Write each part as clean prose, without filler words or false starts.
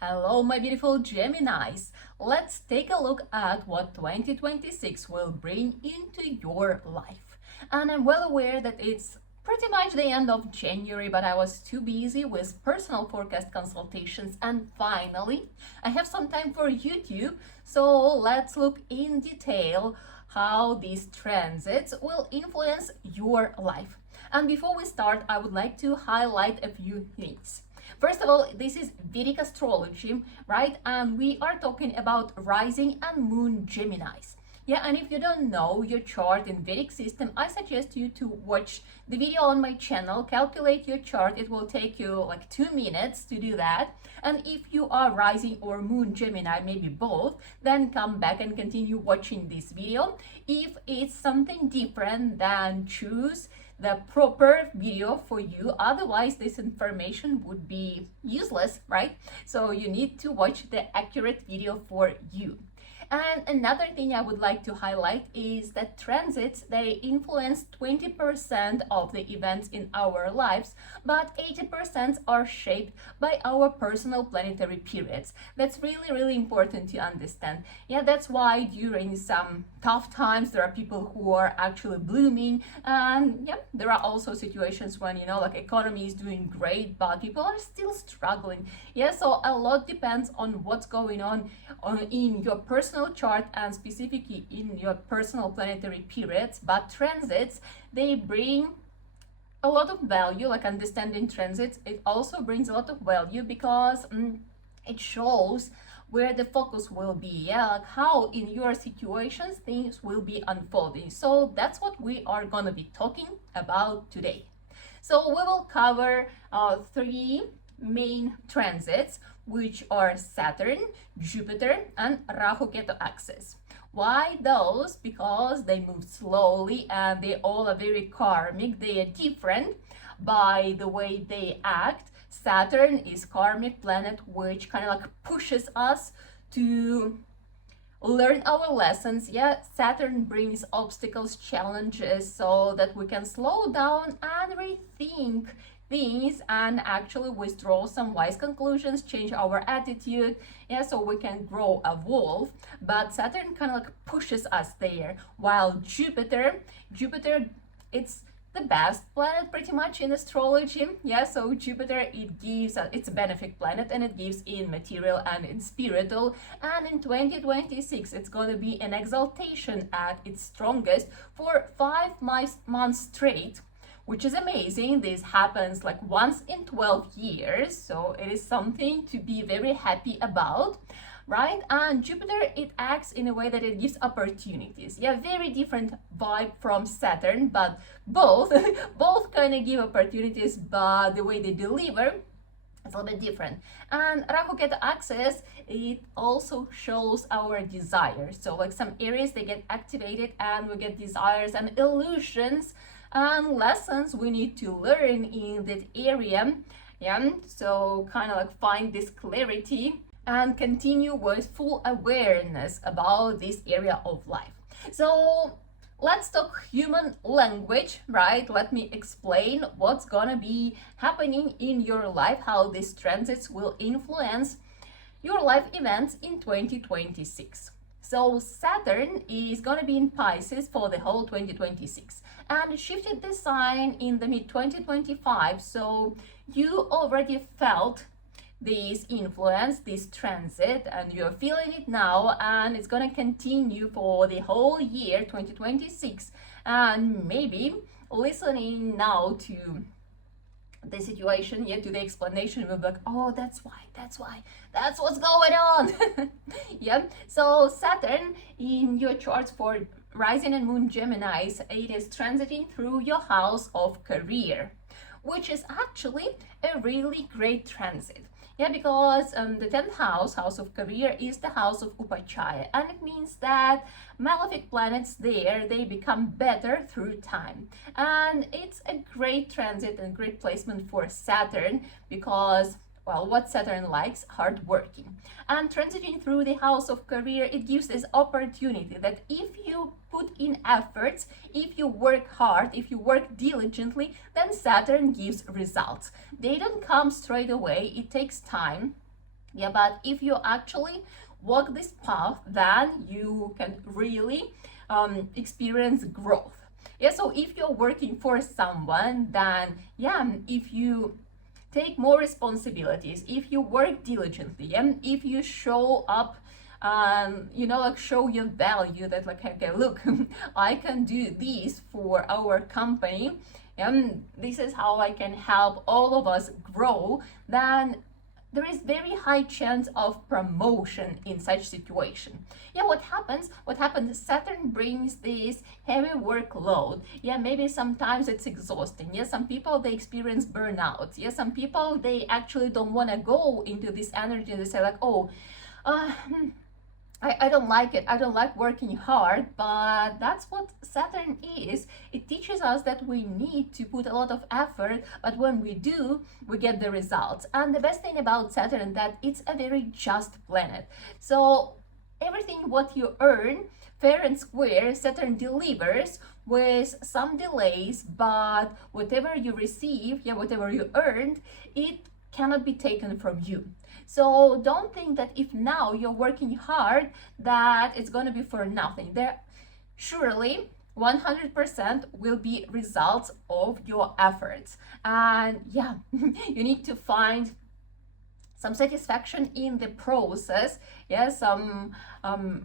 Hello, my beautiful Geminis. Let's take a look at what 2026 will bring into your life. And I'm well aware that it's pretty much the end of January, but I was too busy with personal forecast consultations. And finally, I have some time for YouTube. So let's look in detail how these transits will influence your life. And before we start, I would like to highlight a few things. First of all, this is Vedic astrology, right? And we are talking about rising and moon Geminis. Yeah, and if you don't know your chart in Vedic system, I suggest you to watch the video on my channel, calculate your chart. It will take you like 2 minutes to do that. And if you are rising or moon Gemini, maybe both, then come back and continue watching this video. If it's something different, then choose the proper video for you. Otherwise, this information would be useless, right? So you need to watch the accurate video for you. And another thing I would like to highlight is that transits, they influence 20% of the events in our lives, but 80% are shaped by our personal planetary periods. That's really, really important to understand. Yeah, that's why during some tough times, there are people who are actually blooming. And yeah, there are also situations when, like economy is doing great, but people are still struggling. Yeah, so a lot depends on what's going on in your personal chart and specifically in your personal planetary periods. But transits, they bring a lot of value, like understanding transits. It also brings a lot of value because it shows where the focus will be, yeah, like how in your situations things will be unfolding. So that's what we are gonna be talking about today. So we will cover 3 main transits, which are Saturn, Jupiter, and Rahu Ketu axis. Why those? Because they move slowly and they all are very karmic. They are different by the way they act. Saturn is karmic planet which kind of like pushes us to learn our lessons. Yeah, Saturn brings obstacles, challenges, so that we can slow down and rethink things and actually withdraw some wise conclusions, change our attitude, yeah, so we can grow, evolve. But Saturn kind of like pushes us there, while Jupiter, it's the best planet pretty much in astrology. Yeah, so Jupiter, it gives it's a benefic planet and it gives in material and in spiritual. And in 2026 it's going to be an exaltation at its strongest for 5 months straight, which is amazing. This happens like once in 12 years, so it is something to be very happy about, right? And Jupiter, it acts in a way that it gives opportunities. Yeah, very different vibe from Saturn, but both both kind of give opportunities, but the way they deliver, it's a little bit different. And Rahu Ketu axis, it also shows our desires. So like some areas, they get activated and we get desires and illusions and lessons we need to learn in that area. Yeah, so kind of like find this clarity and continue with full awareness about this area of life. So let's talk human language, right? Let me explain what's gonna be happening in your life, how these transits will influence your life events in 2026. So Saturn is going to be in Pisces for the whole 2026 and shifted the sign in the mid 2025. So you already felt this influence, this transit, and you're feeling it now, and it's going to continue for the whole year 2026. And maybe listening now to the situation, yeah, to the explanation, we'll be like, oh, that's what's going on. Yeah, so Saturn in your charts for rising and moon Geminis, it is transiting through your house of career, which is actually a really great transit. Yeah, because the 10th house of career, is the house of Upachaya, and it means that malefic planets there, they become better through time. And it's a great transit and great placement for Saturn because, well, what Saturn likes, hard working. And transiting through the house of career, it gives this opportunity that if you put in efforts, if you work hard, if you work diligently, then Saturn gives results. They don't come straight away, it takes time. Yeah, but if you actually walk this path, then you can really experience growth. Yeah, so if you're working for someone, then yeah, if you take more responsibilities, if you work diligently, and if you show up, like show your value, that like, okay, look, I can do this for our company, and this is how I can help all of us grow, then there is very high chance of promotion in such situation. Yeah, what happens, Saturn brings this heavy workload. Yeah, maybe sometimes it's exhausting. Yeah, some people, they experience burnout. Yeah, some people, they actually don't want to go into this energy. They say like, oh, uh, I don't like it. I don't like working hard, but that's what Saturn is. It teaches us that we need to put a lot of effort, but when we do, we get the results. And the best thing about Saturn, that it's a very just planet. So everything what you earn, fair and square, Saturn delivers with some delays, but whatever you receive, yeah, whatever you earned, it cannot be taken from you. So don't think that if now you're working hard, that it's going to be for nothing. There surely 100% will be results of your efforts. And yeah, you need to find some satisfaction in the process, yeah, some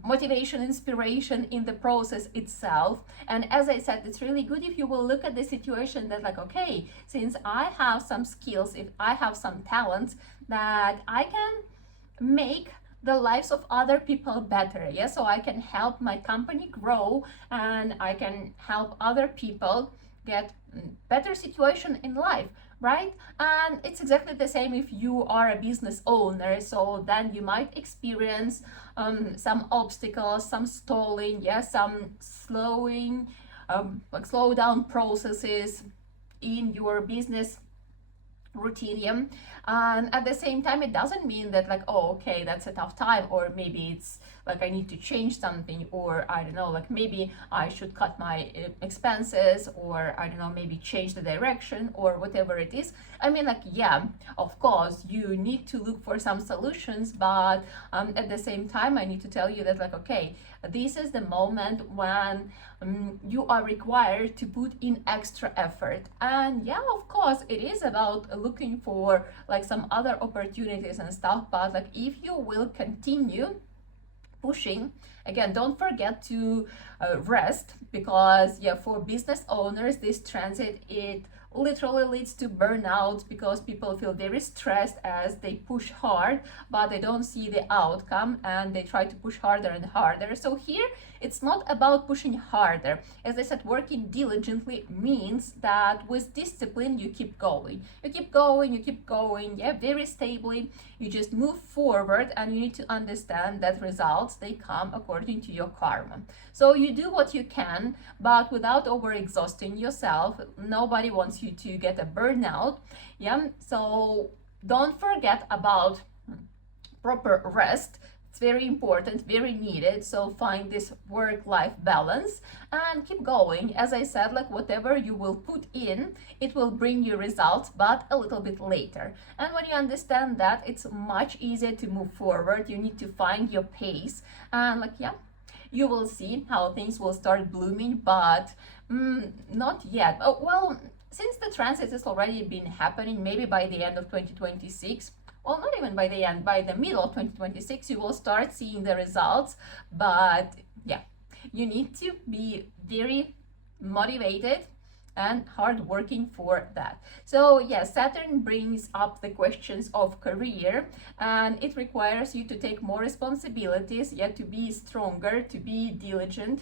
motivation, inspiration in the process itself. And as I said, it's really good if you will look at the situation that like, okay, since I have some skills, if I have some talents, that I can make the lives of other people better. Yeah, so I can help my company grow, and I can help other people get better situation in life, right? And it's exactly the same if you are a business owner. So then you might experience some obstacles, some stalling, yeah, some slowing, like slow down processes in your business routine. Yeah. And at the same time, it doesn't mean that like, oh, okay, that's a tough time, or maybe it's like I need to change something, or I don't know, like maybe I should cut my expenses, or I don't know, maybe change the direction, or whatever it is. I mean, like, yeah, of course you need to look for some solutions, but at the same time, I need to tell you that like, okay, this is the moment when you are required to put in extra effort. And yeah, of course, it is about looking for like some other opportunities and stuff, but like if you will continue pushing, again, don't forget to rest, because yeah, for business owners, this transit, it literally leads to burnout, because people feel very stressed as they push hard, but they don't see the outcome, and they try to push harder and harder. So here it's not about pushing harder. As I said, working diligently means that with discipline you keep going, yeah, very stably. You just move forward, and you need to understand that results, they come according to your karma. So you do what you can, but without over exhausting yourself. Nobody wants you to get a burnout. Yeah, so don't forget about proper rest. It's very important, very needed. So find this work-life balance and keep going. As I said, like whatever you will put in, it will bring you results, but a little bit later. And when you understand that, it's much easier to move forward. You need to find your pace, and like, yeah, you will see how things will start blooming, but not yet. Oh, well, since the transit has already been happening, maybe by the end of 2026, well, not even by the end, by the middle of 2026, you will start seeing the results. But yeah, you need to be very motivated and hardworking for that. So yeah, Saturn brings up the questions of career, and it requires you to take more responsibilities, yeah, to be stronger, to be diligent,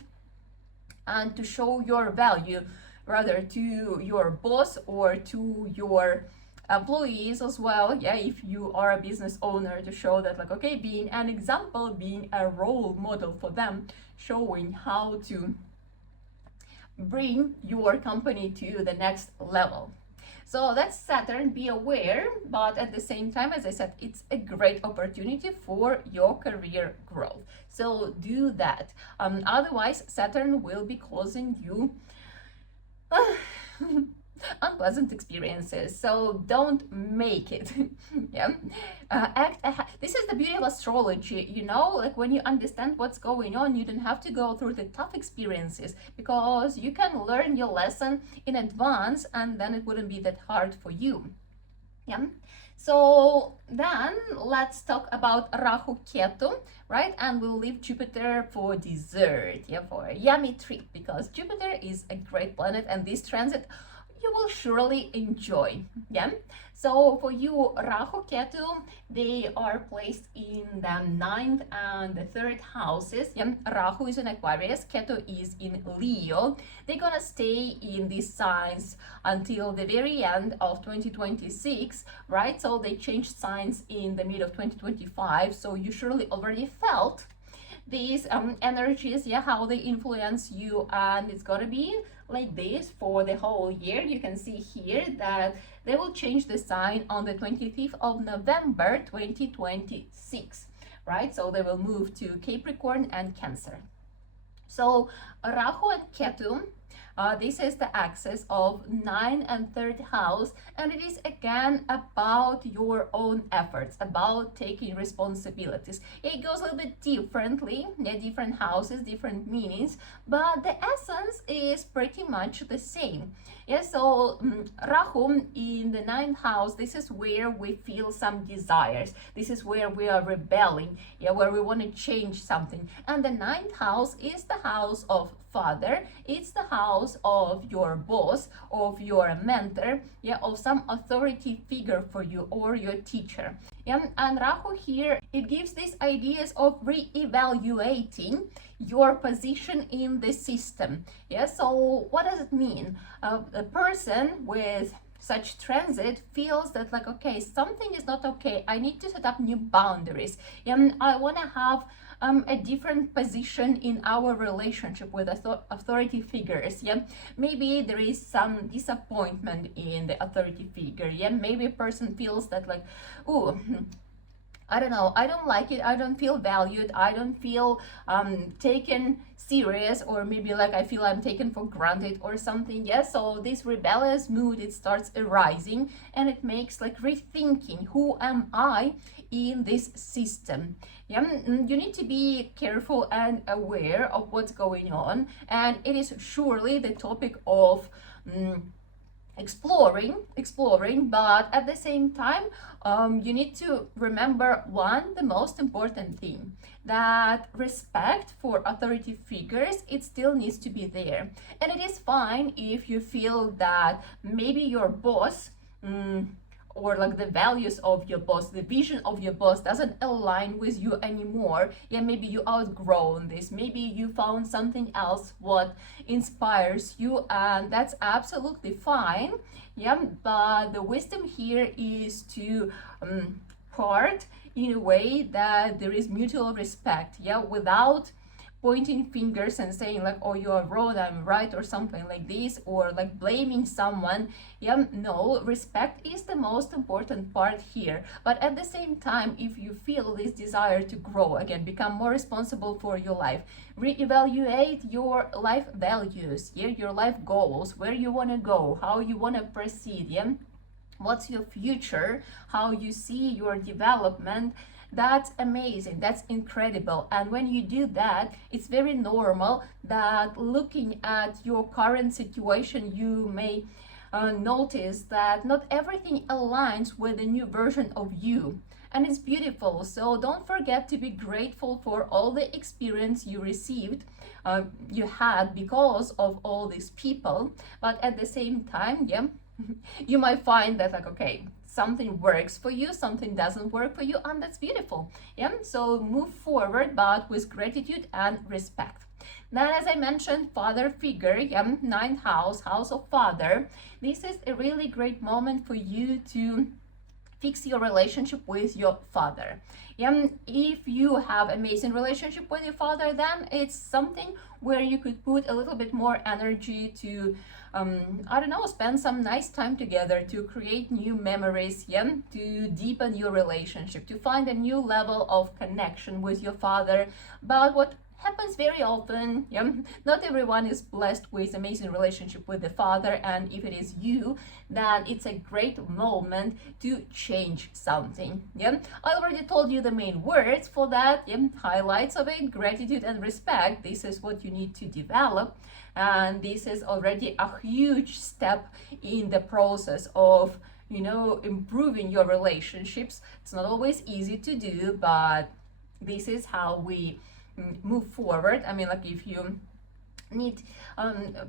and to show your value, rather to your boss or to your employees as well. Yeah, if you are a business owner, to show that like, okay, being an example, being a role model for them, showing how to bring your company to the next level. So that's Saturn, be aware, but at the same time, as I said, it's a great opportunity for your career growth. So do that. Otherwise, Saturn will be causing you unpleasant experiences. So don't make it. Yeah. This is the beauty of astrology, you know, like when you understand what's going on, you don't have to go through the tough experiences because you can learn your lesson in advance and then it wouldn't be that hard for you. Yeah. So then let's talk about Rahu Ketu, right? And we'll leave Jupiter for dessert, yeah, for a yummy treat, because Jupiter is a great planet and this transit you will surely enjoy. Yeah. So for you, Rahu Ketu, they are placed in the 9th and the 3rd houses. Yeah. Rahu is in Aquarius, Ketu is in Leo. They're gonna stay in these signs until the very end of 2026, right? So they changed signs in the mid of 2025. So you surely already felt these energies, yeah, how they influence you, and it's gonna be like this for the whole year. You can see here that they will change the sign on the 25th of November 2026, right? So they will move to Capricorn and Cancer. So Rahu and Ketu, this is the axis of 9th and 3rd house, and it is again about your own efforts, about taking responsibilities. It goes a little bit differently, different houses, different meanings, but the essence is pretty much the same. Yeah, so Rahu in the 9th house, this is where we feel some desires. This is where we are rebelling, yeah, where we want to change something. And the 9th house is the house of father. It's the house of your boss, of your mentor, yeah, of some authority figure for you or your teacher. Yeah, and Rahu here, it gives these ideas of re-evaluating your position in the system. Yeah, so what does it mean? A person with such transit feels that like, okay, something is not okay. I need to set up new boundaries. And I want to have a different position in our relationship with authority figures. Yeah, maybe there is some disappointment in the authority figure. Yeah, maybe a person feels that like, oh, I don't know, I don't like it, I don't feel valued, I don't feel taken serious, or maybe like I feel I'm taken for granted or something. Yeah, so this rebellious mood, it starts arising and it makes like rethinking, who am I in this system? Yeah, you need to be careful and aware of what's going on, and it is surely the topic of exploring, but at the same time you need to remember the most important thing, that respect for authority figures, it still needs to be there. And it is fine if you feel that maybe your boss or like the values of your boss, the vision of your boss doesn't align with you anymore. Yeah, maybe you outgrown this, maybe you found something else what inspires you, and that's absolutely fine. Yeah, but the wisdom here is to part in a way that there is mutual respect, yeah, without pointing fingers and saying like, oh, you are wrong, I'm right, or something like this, or like blaming someone. Yeah, no, respect is the most important part here. But at the same time, if you feel this desire to grow again, become more responsible for your life, reevaluate your life values, yeah, your life goals, where you want to go, how you want to proceed, yeah, what's your future, how you see your development. That's amazing, that's incredible. And when you do that, it's very normal that looking at your current situation, you may notice that not everything aligns with the new version of you. And it's beautiful. So don't forget to be grateful for all the experience you received, you had because of all these people. But at the same time, yeah, you might find that like, okay, something works for you, something doesn't work for you, and that's beautiful. Yeah, so move forward, but with gratitude and respect. Then, as I mentioned, father figure, yeah, 9th house, house of father. This is a really great moment for you to fix your relationship with your father. Yeah, if you have amazing relationship with your father, then it's something where you could put a little bit more energy to I don't know, spend some nice time together, to create new memories, yeah, to deepen your relationship, to find a new level of connection with your father. But what happens very often. Yeah, not everyone is blessed with amazing relationship with the father, and if it is you, then it's a great moment to change something. Yeah, I already told you the main words for that. Yeah, highlights of it: gratitude and respect. This is what you need to develop, and this is already a huge step in the process of, you know, improving your relationships. It's not always easy to do, but this is how we move forward. I mean, like, if you need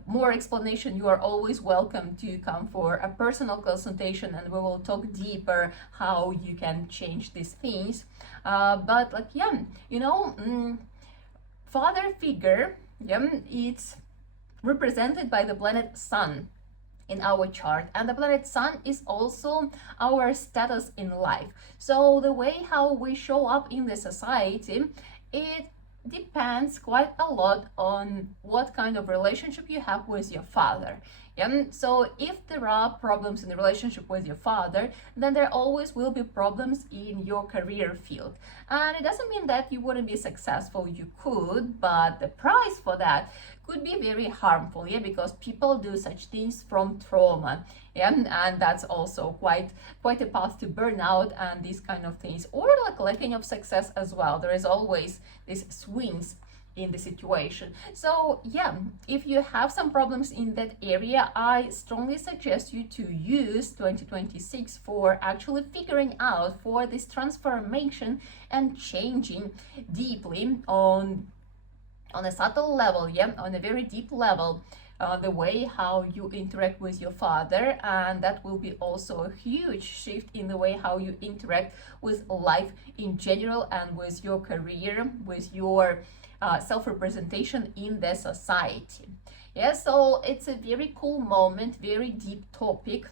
more explanation, you are always welcome to come for a personal consultation, and we will talk deeper how you can change these things. But like, yeah, you know, father figure, yeah, it's represented by the planet Sun in our chart, and the planet Sun is also our status in life. So the way how we show up in the society, it depends quite a lot on what kind of relationship you have with your father. Yeah? So if there are problems in the relationship with your father, then there always will be problems in your career field. And it doesn't mean that you wouldn't be successful. You could, but the price for that could be very harmful, yeah, because people do such things from trauma, yeah, and that's also quite a path to burnout and these kind of things, or like lacking of success as well. There is always these swings in the situation. So yeah, if you have some problems in that area, I strongly suggest you to use 2026 for actually figuring out for this transformation and changing deeply on a subtle level, yeah, on a very deep level, the way how you interact with your father, and that will be also a huge shift in the way how you interact with life in general and with your career, with your self-representation in the society. Yeah, so it's a very cool moment, very deep topic.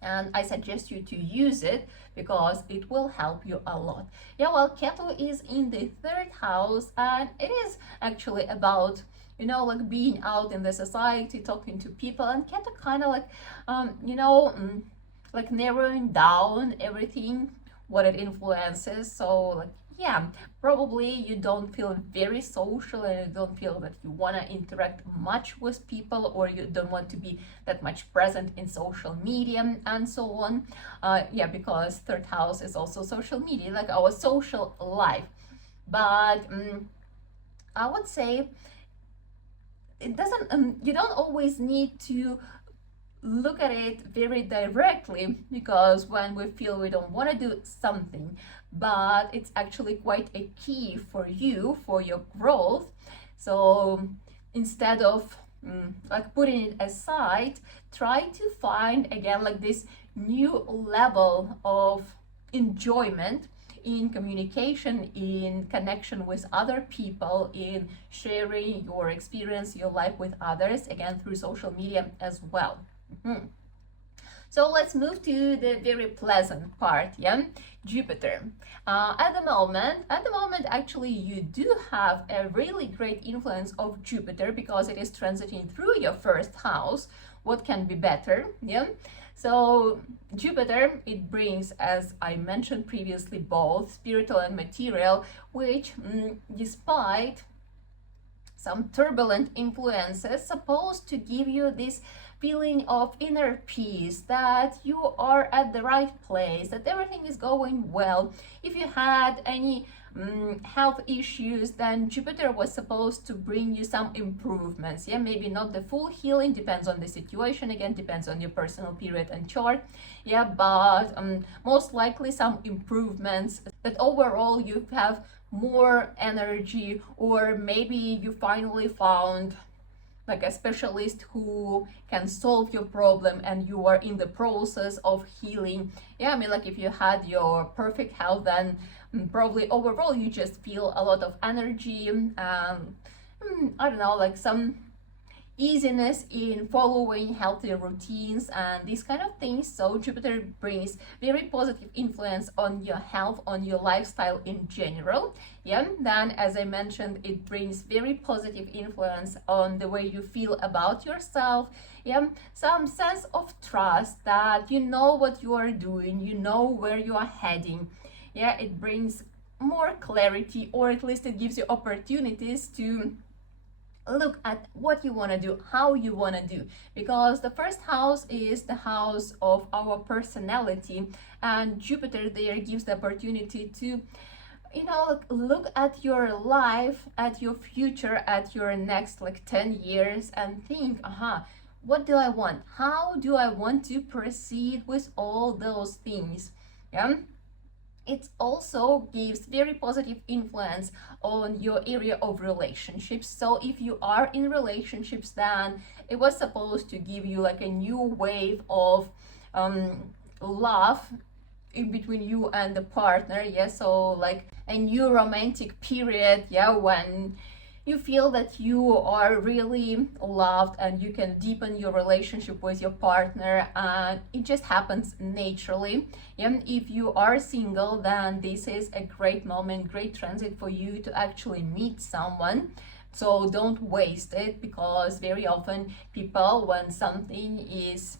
And I suggest you to use it because it will help you a lot. Yeah, well, Ketu is in the third house, and it is actually about, you know, like being out in the society, talking to people, and Ketu kind of like, you know, like narrowing down everything, what it influences. So like, yeah, probably you don't feel very social, and you don't feel that you want to interact much with people, or you don't want to be that much present in social media and so on. Yeah, because third house is also social media, like our social life. But I would say it doesn't, you don't always need to look at it very directly, because when we feel we don't want to do something, but it's actually quite a key for you, for your growth. So instead of like putting it aside, try to find again like this new level of enjoyment in communication, in connection with other people, in sharing your experience, your life with others, again through social media as well. So let's move to the very pleasant part, yeah, Jupiter. At the moment, actually, you do have a really great influence of Jupiter because it is transiting through your first house. What can be better, yeah? So Jupiter, it brings, as I mentioned previously, both spiritual and material, which, despite some turbulent influences, supposed to give you this feeling of inner peace, that you are at the right place, that everything is going well. If you had any health issues, then Jupiter was supposed to bring you some improvements. Yeah, maybe not the full healing, depends on the situation, again depends on your personal period and chart. Yeah, but most likely some improvements, that overall you have more energy, or maybe you finally found like a specialist who can solve your problem and you are in the process of healing. Yeah, I mean, like if you had your perfect health, then probably overall you just feel a lot of energy, I don't know, like some easiness in following healthy routines and these kind of things. So Jupiter brings very positive influence on your health, on your lifestyle in general. Yeah, then as I mentioned, it brings very positive influence on the way you feel about yourself. Yeah, some sense of trust, that you know what you are doing, you know where you are heading. Yeah, it brings more clarity, or at least it gives you opportunities to look at what you want to do, how you want to do, because the first house is the house of our personality, and Jupiter there gives the opportunity to, you know, look at your life, at your future, at your next like 10 years and think, what do I want? How do I want to proceed with all those things? Yeah. It also gives very positive influence on your area of relationships. So if you are in relationships, then it was supposed to give you like a new wave of love in between you and the partner. So like a new romantic period, when you feel that you are really loved and you can deepen your relationship with your partner, and it just happens naturally. If you are single, then this is a great moment, great transit for you to actually meet someone. So don't waste it, because very often people, when something is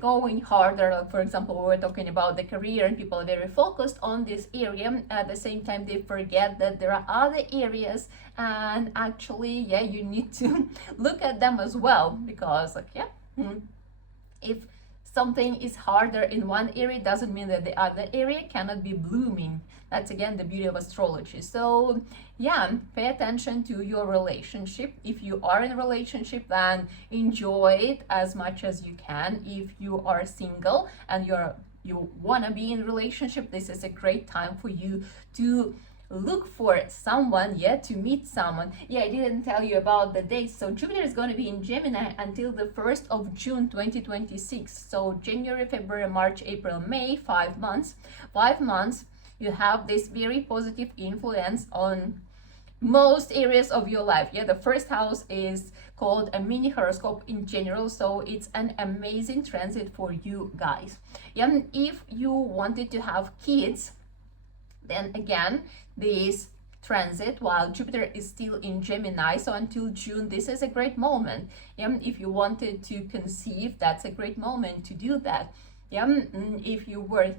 going harder, like for example, we're talking about the career, and people are very focused on this area, at the same time they forget that there are other areas, and actually you need to look at them as well, because like if something is harder in one area, doesn't mean that the other area cannot be blooming. That's again the beauty of astrology. So pay attention to your relationship. If you are in a relationship, then enjoy it as much as you can. If you are single and you want to be in a relationship, this is a great time for you to look for someone, to meet someone. I didn't tell you about the dates. So Jupiter is going to be in Gemini until the 1st of June 2026. So January, February, March, April, May, 5 months. 5 months you have this very positive influence on most areas of your life. The first house is called a mini horoscope in general, so it's an amazing transit for you guys. If you wanted to have kids, then again, this transit, while Jupiter is still in Gemini, so until June, this is a great moment. If you wanted to conceive, that's a great moment to do that. If you were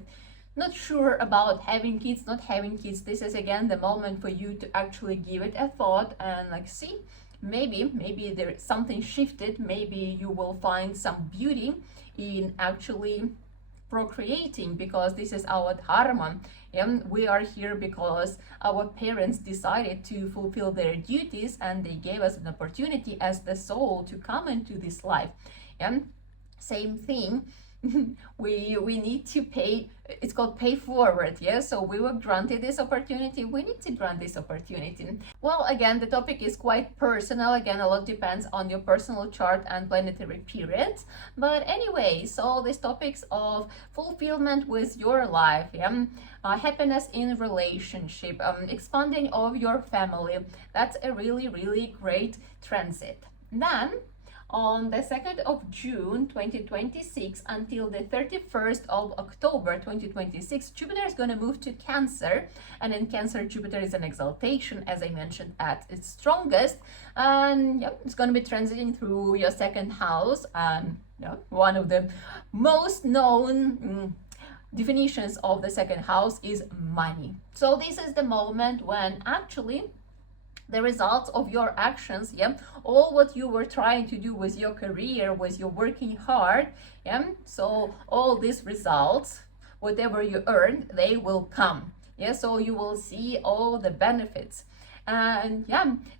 not sure about having kids, not having kids, this is again the moment for you to actually give it a thought and like see, maybe there something shifted. Maybe you will find some beauty in actually procreating, because this is our dharma. We are here because our parents decided to fulfill their duties, and they gave us an opportunity as the soul to come into this life. Same thing. we need to pay. It's called pay forward. So we were granted this opportunity, we need to grant this opportunity. Well, again, the topic is quite personal. Again, a lot depends on your personal chart and planetary periods, but anyway, so these topics of fulfillment with your life, happiness in relationship, expanding of your family, that's a really great transit. Then on the 2nd of June 2026 until the 31st of October 2026, Jupiter is going to move to Cancer, and in Cancer, Jupiter is an exaltation, as I mentioned, at its strongest, and it's going to be transiting through your second house, and one of the most known definitions of the second house is money. So this is the moment when actually the results of your actions, all what you were trying to do with your career, with your working hard, so all these results, whatever you earned, they will come. So you will see all the benefits. And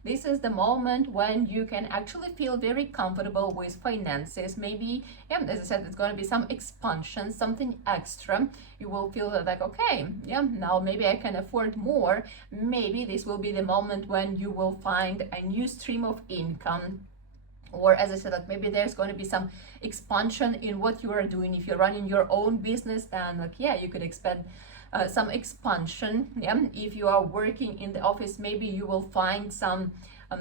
this is the moment when you can actually feel very comfortable with finances. Maybe, as I said, it's going to be some expansion, something extra. You will feel that like, okay, now maybe I can afford more. Maybe this will be the moment when you will find a new stream of income. Or as I said, like maybe there's going to be some expansion in what you are doing. If you're running your own business, then like, you could expand some expansion. If you are working in the office, maybe you will find some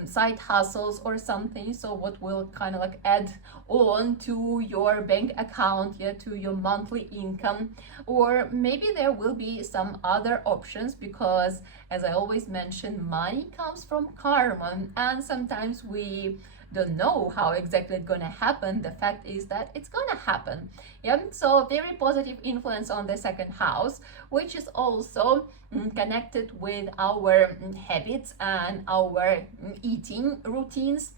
side hustles or something, so what will kind of like add on to your bank account, to your monthly income. Or maybe there will be some other options, because as I always mention, money comes from karma, and sometimes we don't know how exactly it's gonna happen. The fact is that it's gonna happen. Yeah, so very positive influence on the second house, which is also connected with our habits and our eating routines.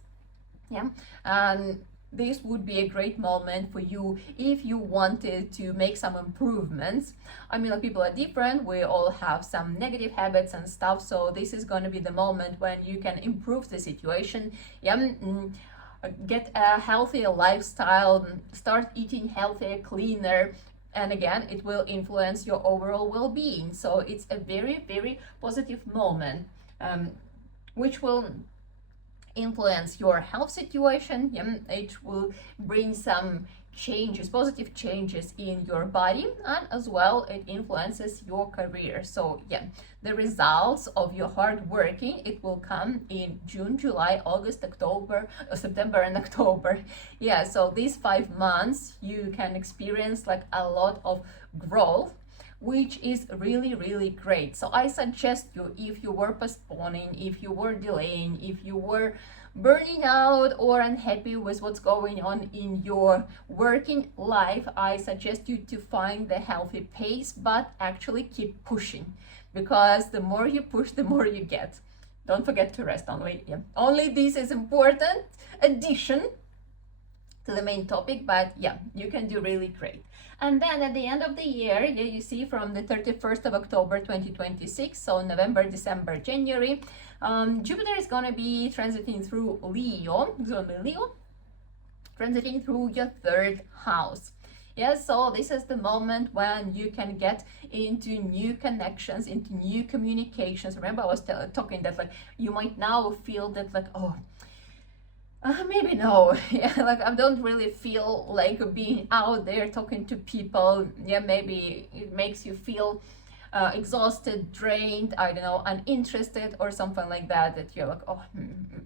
Yeah, and this would be a great moment for you if you wanted to make some improvements. I mean, like, people are different, we all have some negative habits and stuff, so this is going to be the moment when you can improve the situation. Yeah, get a healthier lifestyle, start eating healthier, cleaner, and again, it will influence your overall well-being. So it's a very, very positive moment, which will influence your health situation. Yeah, it will bring some changes, positive changes in your body, and as well it influences your career. So yeah, the results of your hard working, it will come in June, July, August, October, September and October. Yeah, so these 5 months you can experience like a lot of growth, which is really, really great. So I suggest you, if you were postponing, if you were delaying, if you were burning out or unhappy with what's going on in your working life, I suggest you to find the healthy pace, but actually keep pushing, because the more you push, the more you get. Don't forget to rest only. Yeah. Only this is important addition to the main topic, but yeah, you can do really great. And then at the end of the year, yeah, you see from the 31st of October 2026, so November, December, January, Jupiter is going to be transiting through Leo, transiting through your third house. Yes, so this is the moment when you can get into new connections, into new communications. Remember, I was talking that like you might now feel that like, oh, maybe no. Yeah, like I don't really feel like being out there talking to people. Yeah, maybe it makes you feel exhausted, drained, I don't know, uninterested or something like that, that you're like, oh,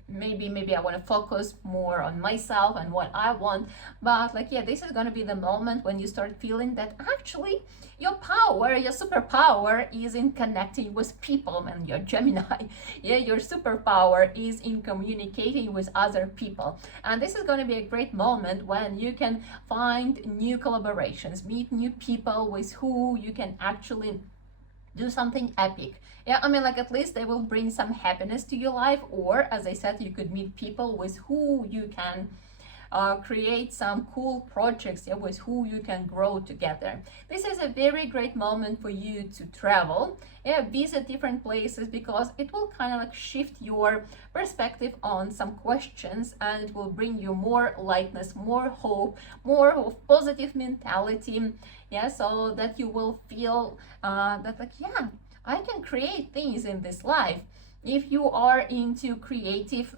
maybe I want to focus more on myself and what I want. But like, yeah, this is going to be the moment when you start feeling that actually your power, your superpower is in connecting with people, and your Gemini. Yeah, your superpower is in communicating with other people. And this is going to be a great moment when you can find new collaborations, meet new people with who you can actually do something epic. Yeah, I mean, like, at least they will bring some happiness to your life, or as I said, you could meet people with who you can create some cool projects, yeah, with who you can grow together. This is a very great moment for you to travel, yeah, visit different places, because it will kind of like shift your perspective on some questions, and it will bring you more lightness, more hope, more of positive mentality, yeah, so that you will feel that like, yeah, I can create things in this life. If you are into creative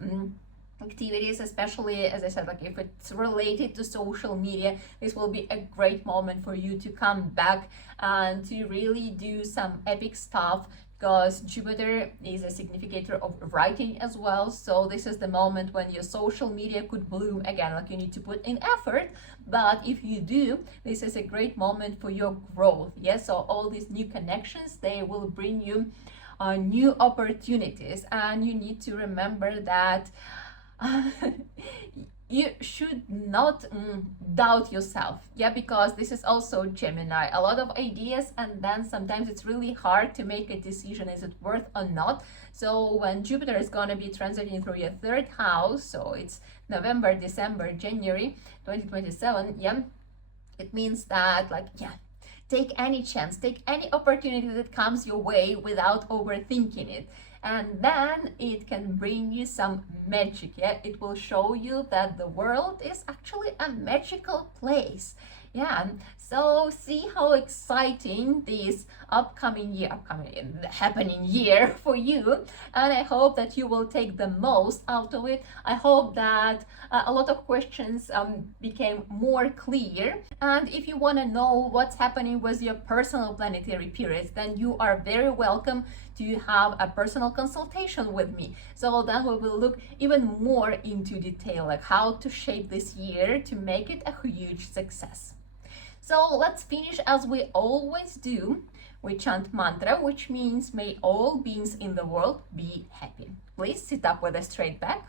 activities, especially as I said, like if it's related to social media, this will be a great moment for you to come back and to really do some epic stuff, because Jupiter is a significator of writing as well. So this is the moment when your social media could bloom again. Like, you need to put in effort, but if you do, this is a great moment for your growth. Yes, so all these new connections, they will bring you new opportunities, and you need to remember that you should not doubt yourself, yeah, because this is also Gemini, a lot of ideas, and then sometimes it's really hard to make a decision, is it worth or not. So when Jupiter is going to be transiting through your third house, so it's November, December, January 2027, yeah, it means that, like, yeah, take any chance, take any opportunity that comes your way without overthinking it. And then it can bring you some magic. Yeah, it will show you that the world is actually a magical place. Yeah, so see how exciting this happening year for you, and I hope that you will take the most out of it. I hope that a lot of questions became more clear, and if you want to know what's happening with your personal planetary periods, then you are very welcome to have a personal consultation with me. So then we will look even more into detail, like how to shape this year to make it a huge success. So let's finish as we always do. We chant mantra, which means may all beings in the world be happy. Please sit up with a straight back.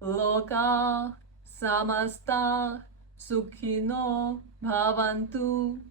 loka samasta sukhino bhavantu.